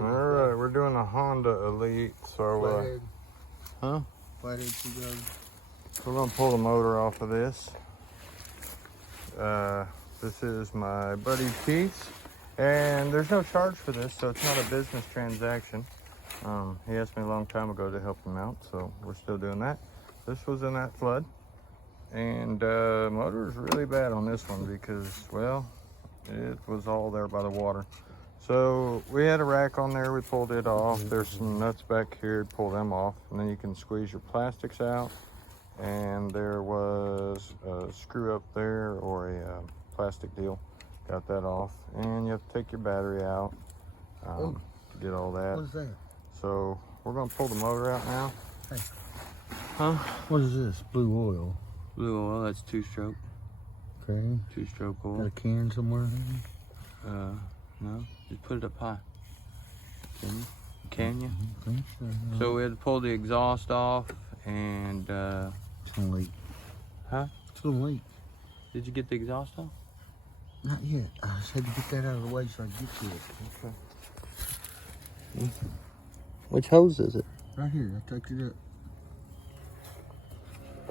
Alright, we're doing a Honda Elite, so Flathead. huh? Flathead 2000. We're gonna pull the motor off of this. This is my buddy Keith, and there's no charge for this, so it's not a business transaction. He asked me a long time ago to help him out, so we're still doing that. This was in that flood, and motor is really bad on this one because, well, it was all there by the water. So we had a rack on there, we pulled it off. There's some nuts back here, pull them off, and then you can squeeze your plastics out. And there was a screw up there or a plastic deal. Got that off. And you have to take your battery out to get all that. What is that? So we're gonna pull the motor out now. Hey. Huh? What is this? Blue oil. Blue oil, that's 2-stroke. Okay. 2-stroke Got oil. a can somewhere? No, just put it up high. Can you? Okay, sure. So we had to pull the exhaust off and It's gonna leak. huh? It's gonna leak. Did you get the exhaust off? Not yet. I just had to get that out of the way so I can get to it. Okay. Which hose is it? Right here. I tucked it up.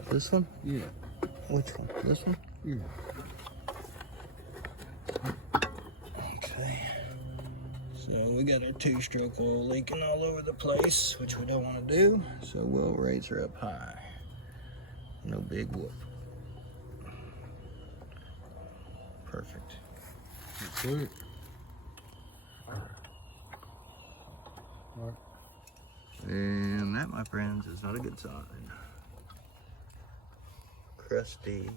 This one? Yeah. Which one? This one? Yeah. Okay. So we got our 2-stroke oil leaking all over the place, which we don't want to do. So we'll raise her up high. No big whoop. Perfect. That's it. And that, my friends, is not a good sign. Crusty.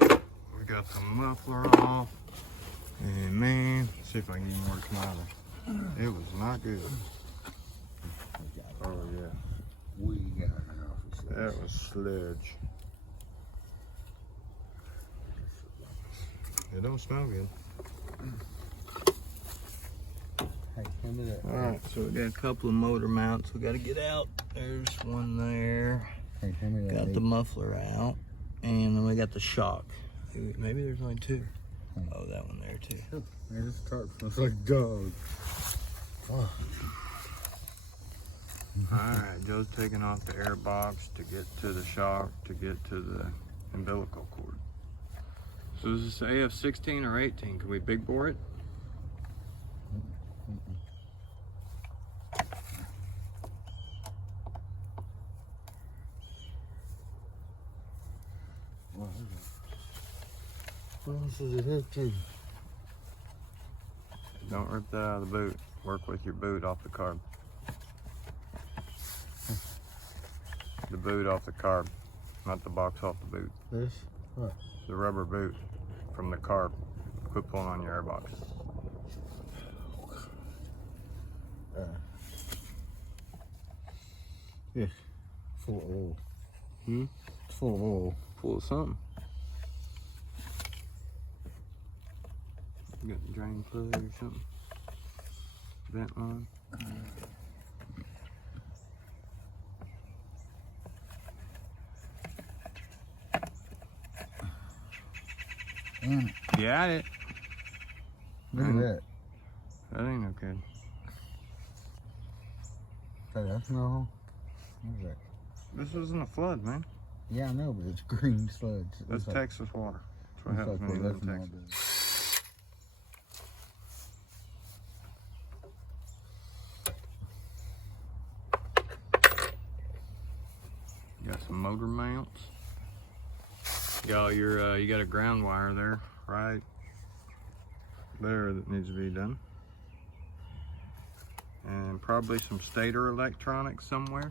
We got the muffler off. And man, see if I can get more to come out of it. It was not good. Oh yeah. We got an office. That was sludge. It don't smell good. Hey, hand me that. All right, so we got a couple of motor mounts we got to get out. There's one there. Hey, hand me that. Got the muffler out, and then we got the shock. Maybe there's only 2. Oh, that one there too. Man, this tarp smells like dog. Oh. All right, Joe's taking off the air box to get to the shock to get to the umbilical cord. So is this AF16 or 18? Can we big bore it? What else is it here too? Don't rip that out of the boot. Work with your boot off the carb. The boot off the carb, not the box off the boot. This? What? The rubber boot from the carb. Quit pulling on your airbox. Yes. Full of oil. Hmm? It's full of oil. Full of something. You got the drain plug or something? Vent line? Damn it. Got it. Look at that. That ain't no good. Hey, that's no. What is that? This wasn't a flood, man. Yeah, I know, but it's green sludge. That's Texas water. That's what happens when you live in Texas. You got some motor mounts. You got all your, you got a ground wire there, right there that needs to be done. And probably some stator electronics somewhere.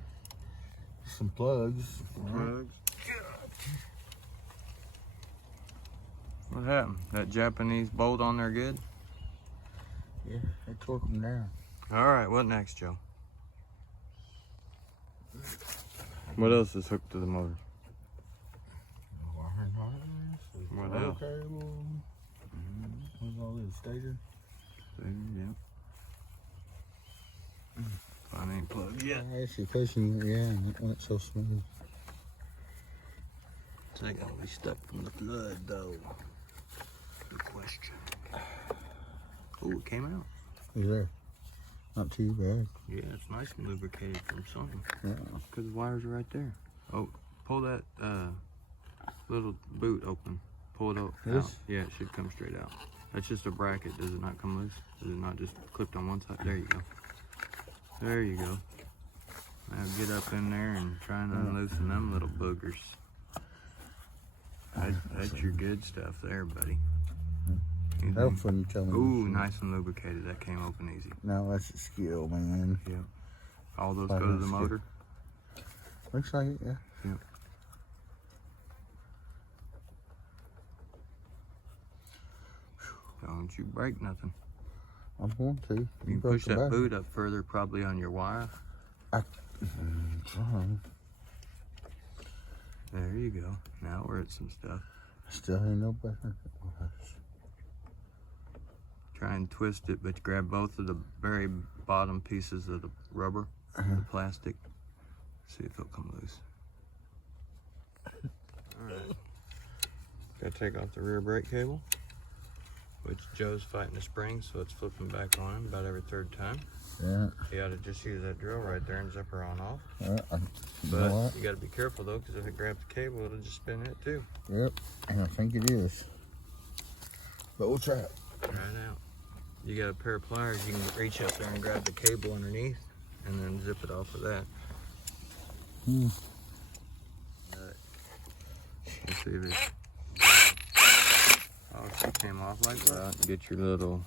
Some plugs. Plugs. What happened? That Japanese bolt on there good? Yeah, they torque them down. All right, what next, Joe? What else is hooked to the motor? Wiring harness. What else? Cable. What's all this? Stator? Yeah. I ain't plugged yet. Actually, pushing, yeah, and it went so smooth. It's not gonna be stuck from the flood, though. Good question. Oh, it came out. Who's there? Not too bad. Yeah, it's nice and lubricated from something. Yeah. Because the wires are right there. Oh, pull that little boot open. Pull it out. This? Yeah, it should come straight out. That's just a bracket. Does it not come loose? Does it not just clipped on one side? There you go. There you go. Now get up in there and try and unloosen them little boogers. That's your good stuff there, buddy. That's when you tell me. Ooh, nice and lubricated. That came open easy. Now that's a skill, man. Yep. All those Like go to the that's good. motor. Looks like it, yeah. Yep. Don't you break nothing. I'm going to. You can broke push the that back. boot up further, probably on your wire. Trying. There you go. Now we're at some stuff. Still ain't no better than it was. Try and twist it, but grab both of the very bottom pieces of the rubber, the plastic. See if it'll come loose. Alright. Gotta take off the rear brake cable, which Joe's fighting the spring, so it's flipping back on him about every third time. Yeah. You ought to just use that drill right there and zip her on off. You know But what? you gotta be careful though, because if it grabs the cable, it'll just spin it too. Yep. And I think it is. But we'll try it. Right out. You got a pair of pliers, you can reach up there and grab the cable underneath and then zip it off of that. Let's see if it came off like that. Get your little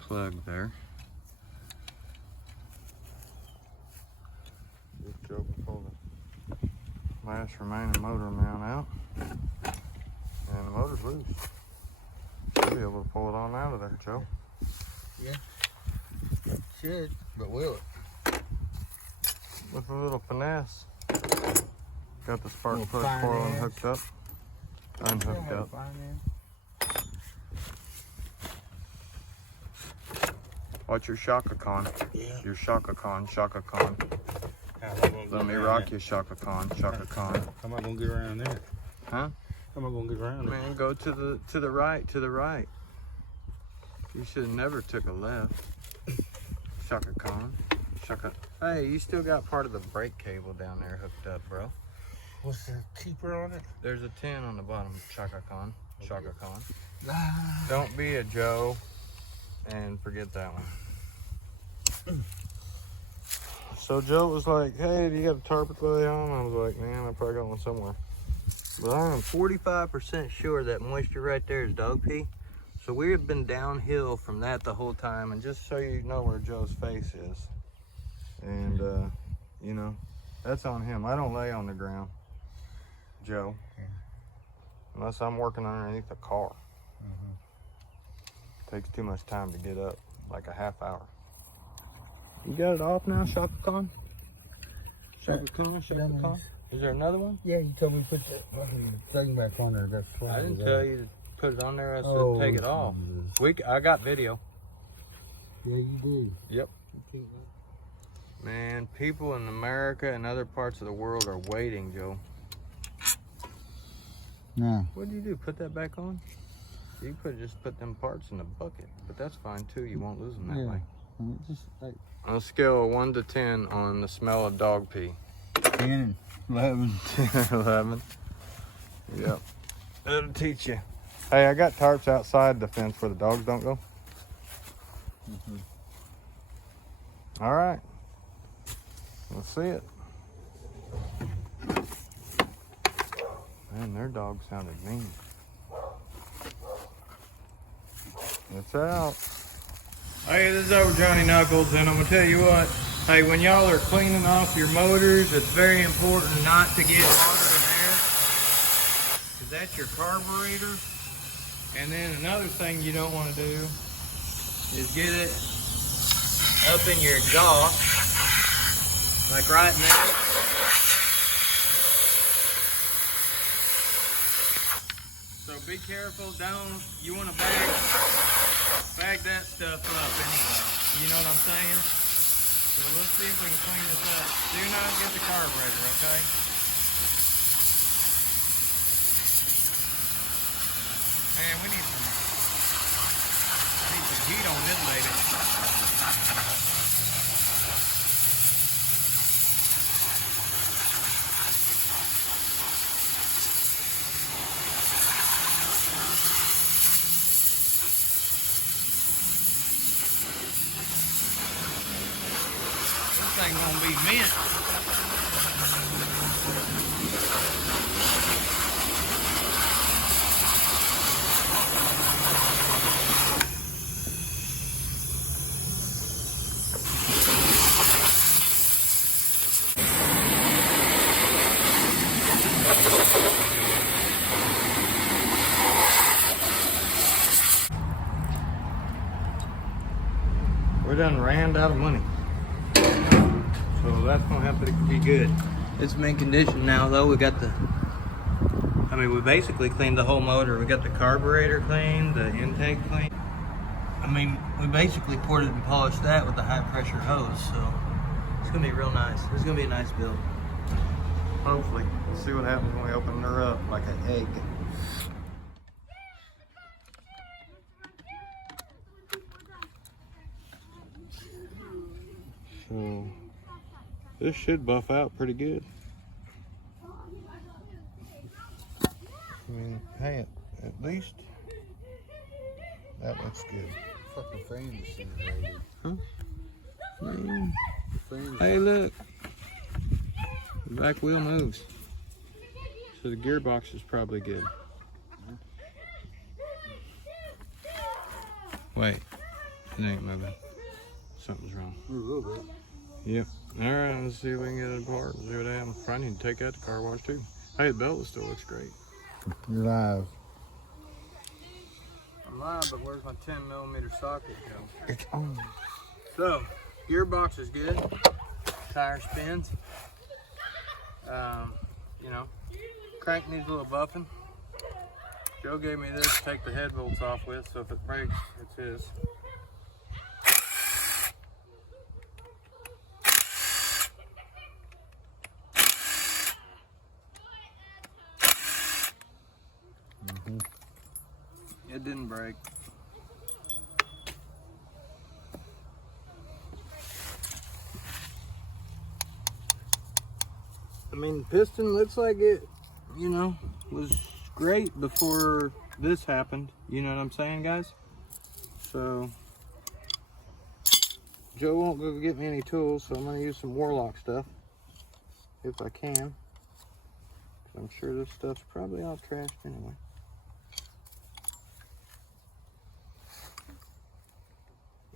plug there. Just Joe can pull the last remaining motor mount out. And the motor's loose. You'll be able to pull it on out of there, Joe. Should, but will it? With a little finesse. Got the spark Little plug coil finesse. unhooked up. Unhooked up. Watch your Shaka Khan. Yeah. Your Shaka Khan, Shaka Khan. Let me rock you, Shaka Khan, Shaka Khan. How am I gonna get around there? Huh? How am I gonna get around there? Man, go to the right, to the right. You should have never took a left. Shaka Khan. Shaka. Hey, you still got part of the brake cable down there hooked up, bro. What's the keeper on it? There's a 10 on the bottom, Shaka Khan. Shaka Khan. Don't be a Joe and forget that one. So Joe was like, hey, do you got a tarp to lay on? I was like, man, I probably got one somewhere. But I am 45% sure that moisture right there is dog pee. So we have been downhill from that the whole time. And just so you know where Joe's face is. And, you know, that's on him. I don't lay on the ground, Joe. Unless I'm working underneath a car. Takes too much time to get up, like a half hour. You got it off now, Shaka Khan? Shaka Khan, Shaka Khan? Is there another one? Yeah, you told me to put that thing back on there. That's I didn't tell you to put it on there. I said Oh, take it off. I got video. Yeah, you do. Yep. Man, people in America and other parts of the world are waiting, Joe. No. What did you do? Put that back on? You could just put them parts in the bucket, but that's fine too. You won't lose them that way. Just like On a scale of 1 to 10 on the smell of dog pee. 10 and 11. 11. Yep. That'll teach you. Hey, I got tarps outside the fence where the dogs don't go. All right. Let's see it. Man, their dog sounded mean. It's out. Hey, this is over Johnny Knuckles, and I'm gonna tell you what. Hey, when y'all are cleaning off your motors, it's very important not to get water in there, because that's your carburetor. And then another thing you don't want to do is get it up in your exhaust, like right in there. So be careful, you want to bag that stuff up anyway. You know what I'm saying? So let's see if we can clean this up. Do not get the carburetor, okay? Man, we need some heat on on this baby. This thing gonna be mint. We done ran out of money. So that's gonna have to be good. It's mint condition now though. We got the, we basically cleaned the whole motor. We got the carburetor cleaned, the intake cleaned. We basically poured it and polished that with the high pressure hose. So it's gonna be real nice. It's gonna be a nice build. Hopefully. We'll see what happens when we open her up like an egg. So this should buff out pretty good. Hey, at least that looks good. Fucking frame disintegrated. Huh? Man. Frame. Hey, look. The back wheel moves. So the gearbox is probably good. Wait, it ain't moving. Something's wrong. A little bit. Yep. All right, let's see if we can get it apart. See what happens. Probably need to take out the car wash too. Hey, the belt still looks great. You're live. I'm live, but where's my 10mm socket go? It's on. So, gearbox is good. Tire spins. Crank needs a little buffing. Joe gave me this to take the head bolts off with, so if it breaks, it's his. It didn't break. Piston looks like it, was great before this happened. You know what I'm saying, guys? So, Joe won't go get me any tools, so I'm gonna use some Warlock stuff, if I can. I'm sure this stuff's probably all trashed anyway.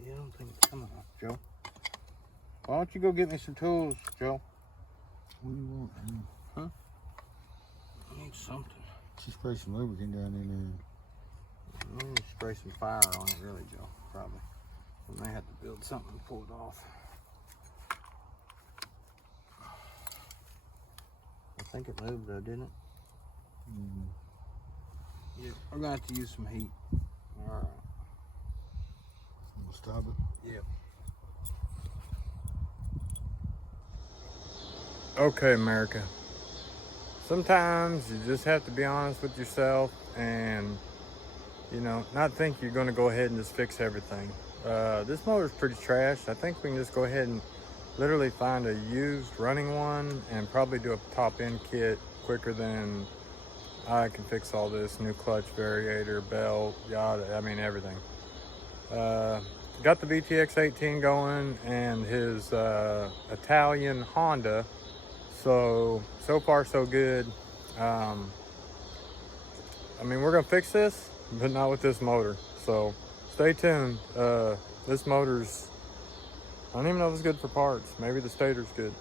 Yeah, I don't think it's coming off, Joe. Why don't you go get me some tools, Joe? What do you want? Huh? I need something. Just spray some lubricant down in there. I need to spray some fire on it, really, Joe. Probably. I may have to build something and pull it off. I think it moved though, didn't it? Yeah, we're gonna have to use some heat. All right. We'll stop it. Yep. Okay, America. Sometimes you just have to be honest with yourself and, not think you're going to go ahead and just fix everything. This motor's pretty trashed. I think we can just go ahead and literally find a used running one and probably do a top-end kit quicker than I can fix all this. New clutch, variator, belt, yada, everything. Got the VTX 18 going and his Italian Honda. So far so good. We're gonna fix this, but not with this motor. So stay tuned. This motor's, I don't even know if it's good for parts. Maybe the stator's good.